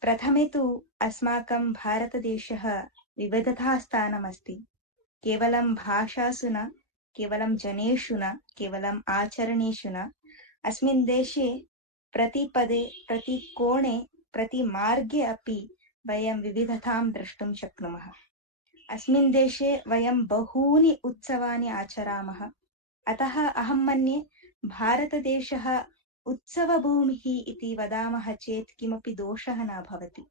प्रथमे तु अस्माकं भारतदेशः विविधतास्थानमस्ति। केवलं भाषासु न, केवलं जनेषु न, केवलम् आचरणेषु न, अस्मिन् देशे प्रतिपदे, प्रतिकोणे, प्रतिमार्गे अपि वयं विविधतां द्रष्टुं शक्नुमः। अस्मिन् देशे वयं बहूनि उत्सवानि आचरामः। अतः अहं मन्ये भारतदेशः उत्सवभूमिः इति वदामः चेत् किमपि दोषः न भवति।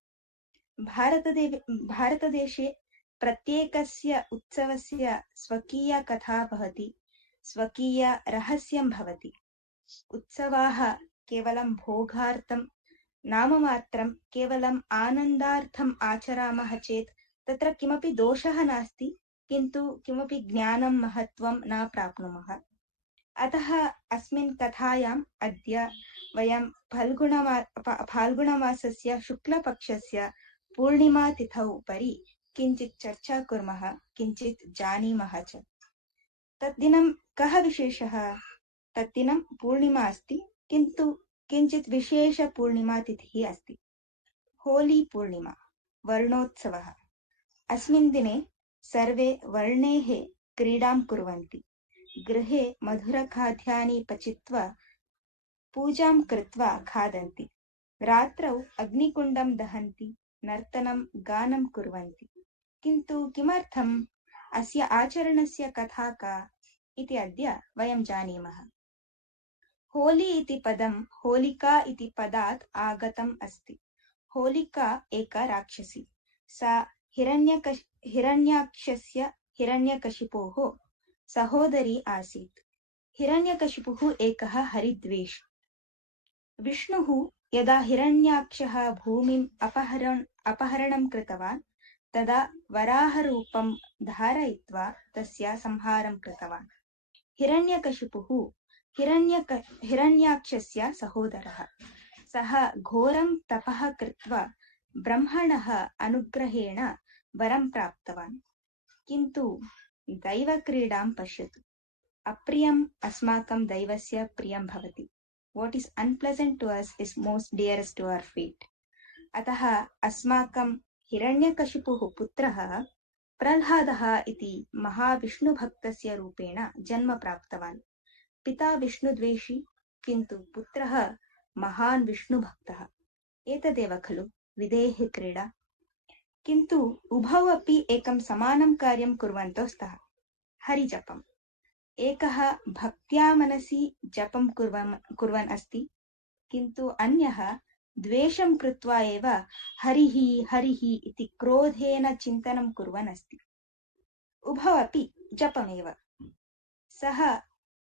भारतदेशे प्रत्येकस्य उत्सवस्य स्वकीया कथा भवति, स्वकीय रहस्यं भवति। उत्सवाः केवलं भोगार्थं नाममात्रं, केवलम् आनन्दार्थम् आचरामः चेत् तत्र किमपि दोषः नास्ति, किन्तु किमपि ज्ञानं महत्त्वं न प्राप्नुमः। अतः अस्मिन् कथायाम् अद्य वयं फाल्गुणमासस्य शुक्लपक्षस्य पूर्णिमातिथौ उपरि किञ्चित् चर्चा कुर्मः, किञ्चित् जानीमः च। तद्दिनं कः विशेषः? तद्दिनं पूर्णिमा अस्ति, किन्तु किञ्चित् विशेषपूर्णिमातिथिः अस्ति। होली पूर्णिमा, वर्णोत्सवः। अस्मिन् दिने सर्वे वर्णेः क्रीडां कुर्वन्ति। गृहे मधुरखाद्यानि पचित्वा पूजां कृत्वा खादन्ति। रात्रौ अग्निकुण्डं दहन्ति, नर्तनं गानं कुर्वन्ति। किन्तु किमर्थम् अस्य आचरणस्य कथा का इति अद्य वयं जानीमः। होली इति पदं होलिका इति पदात् आगतम् अस्ति। होलिका एका राक्षसी। सा हिरण्यकशिपोः सहोदरी आसीत्। हिरण्यकशिपुः एकः हरिद्वेषी। विष्णुः यदा हिरण्याक्षः भूमिम् अपहरणं कृतवान्, तदा वराहरूपं धारयित्वा तस्य संहारं कृतवान्। हिरण्यकशिपुः हिरण्याक्षस्य सहोदरः। सः घोरं तपः कृत्वा ब्रह्मणः अनुग्रहेण वरं प्राप्तवान्। किन्तु दैवक्रीडां पश्यतु। अप्रियम् अस्माकं दैवस्य प्रियं भवति। What is unpleasant to us is most dearest to our feet. अतः अस्माकं हिरण्यकशिपुः पुत्रः प्रह्लादः इति महाविष्णुभक्तस्य रूपेण जन्म प्राप्तवान्। पिता विष्णुद्वेषी, किन्तु पुत्रः महान् विष्णुभक्तः। एतदेव खलु विधेः क्रीडा। किन्तु उभौ अपि एकं समानं कार्यं कुर्वन्तौ स्तः, हरिजपम्। एकः भक्त्या मनसि जपं कुर्वन् अस्ति, किन्तु अन्यः द्वेषं कृत्वा एव हरिः हरिः इति क्रोधेन चिन्तनं कुर्वन् अस्ति। उभौ अपि जपमेव। सः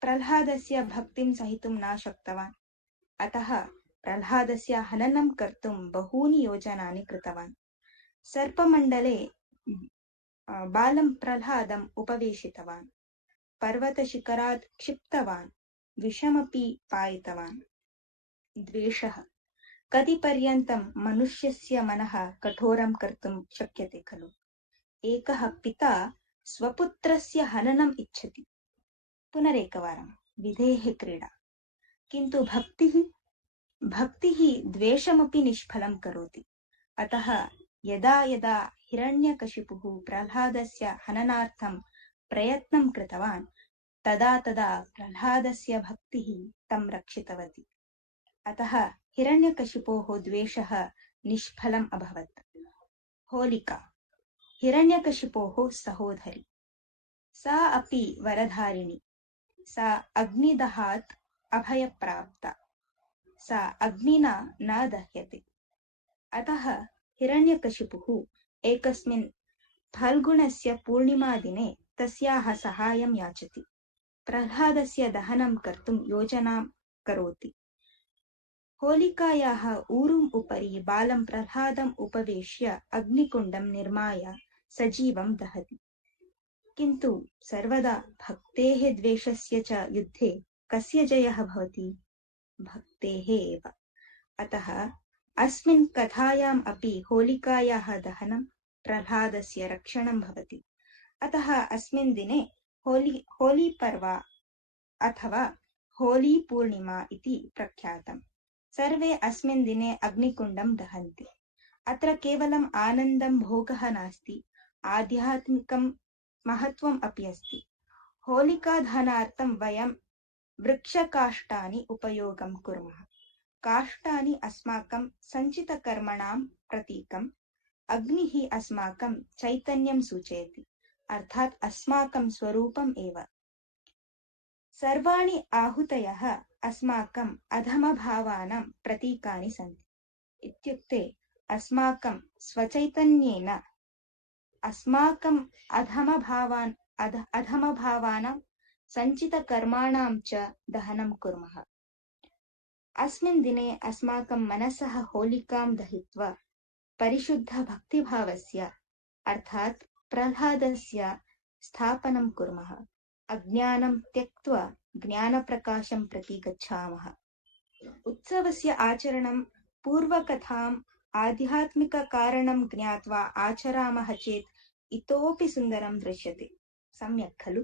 प्रह्लादस्य भक्तिं सहितुं न शक्तवान्। अतः प्रह्लादस्य हननं कर्तुं बहूनि योजनानि कृतवान्। सर्पमण्डले बालं प्रह्लादम् उपवेशितवान्। पर्वतशिखरात् क्षिप्तवान्, विषमपि पायितवान्। द्वेषः कति पर्यन्तं मनुष्यस्य मनः कठोरं कर्तुं शक्यते खलु। एकः पिता स्वपुत्रस्य हननम् इच्छति। पुनरेकवारं विधेः क्रीडा। किन्तु भक्तिः द्वेषमपि निष्फलं करोति। अतः यदा यदा हिरण्यकशिपुः प्रह्लादस्य हननार्थं प्रयत्नं कृतवान्, तदा तदा प्रह्लादस्य भक्तिः तं रक्षितवती। अतः हिरण्यकशिपोः द्वेषः निष्फलम् अभवत्। होलिका हिरण्यकशिपोः सहोदरी। सा अपि वरधारिणी। सा अग्निदहात् अभयप्राप्ता। सा अग्निना न दह्यते। अतः हिरण्यकशिपुः एकस्मिन् फाल्गुणस्य पूर्णिमादिने तस्याः सहायं याचति। प्रह्लादस्य दहनं कर्तुं योजनां करोति। होलिकायाः ऊरुम् उपरि बालं प्रह्लादम् उपवेश्य अग्निकुण्डं निर्माय सजीवं दहति। किन्तु सर्वदा भक्तेः द्वेषस्य च युद्धे कस्य जयः भवति? भक्तेः एव। अतः अस्मिन् कथायाम् अपि होलिकायाः दहनं, प्रह्लादस्य रक्षणं भवति। अतः अस्मिन् दिने होली पर्व अथवा होली पूर्णिमा इति प्रख्यातम्। सर्वे अस्मिन् दिने अग्निकुण्डं दहन्ति। अत्र केवलम् आनन्दं भोगः नास्ति, आध्यात्मिकं महत्त्वम् अपि अस्ति। होलिकादहनार्थं वयं वृक्षकाष्ठानि उपयोगं कुर्मः। काष्ठानि अस्माकं सञ्चितकर्मणां प्रतीकम्। अग्निः अस्माकं चैतन्यं सूचयति, अर्थात् अस्माकं स्वरूपम् एव। सर्वाणि आहुतयः अस्माकं अधमभावानां प्रतीकानि सन्ति। इत्युक्ते अस्माकं स्वचैतन्येन अस्माकं अधमभावानां सञ्चितकर्माणां च दहनं कुर्मः। अस्मिन् दिने अस्माकं मनसः होलिकां दहित्वा परिशुद्धभक्तिभावस्य अर्थात् प्रह्लादस्य स्थापनं कुर्मः। अज्ञानं त्यक्त्वा ज्ञानप्रकाशं प्रति गच्छामः। उत्सवस्य आचरणं पूर्वकथाम् आध्यात्मिककारणं ज्ञात्वा आचरामः चेत् इतोपि सुन्दरं दृश्यते। सम्यक् खलु?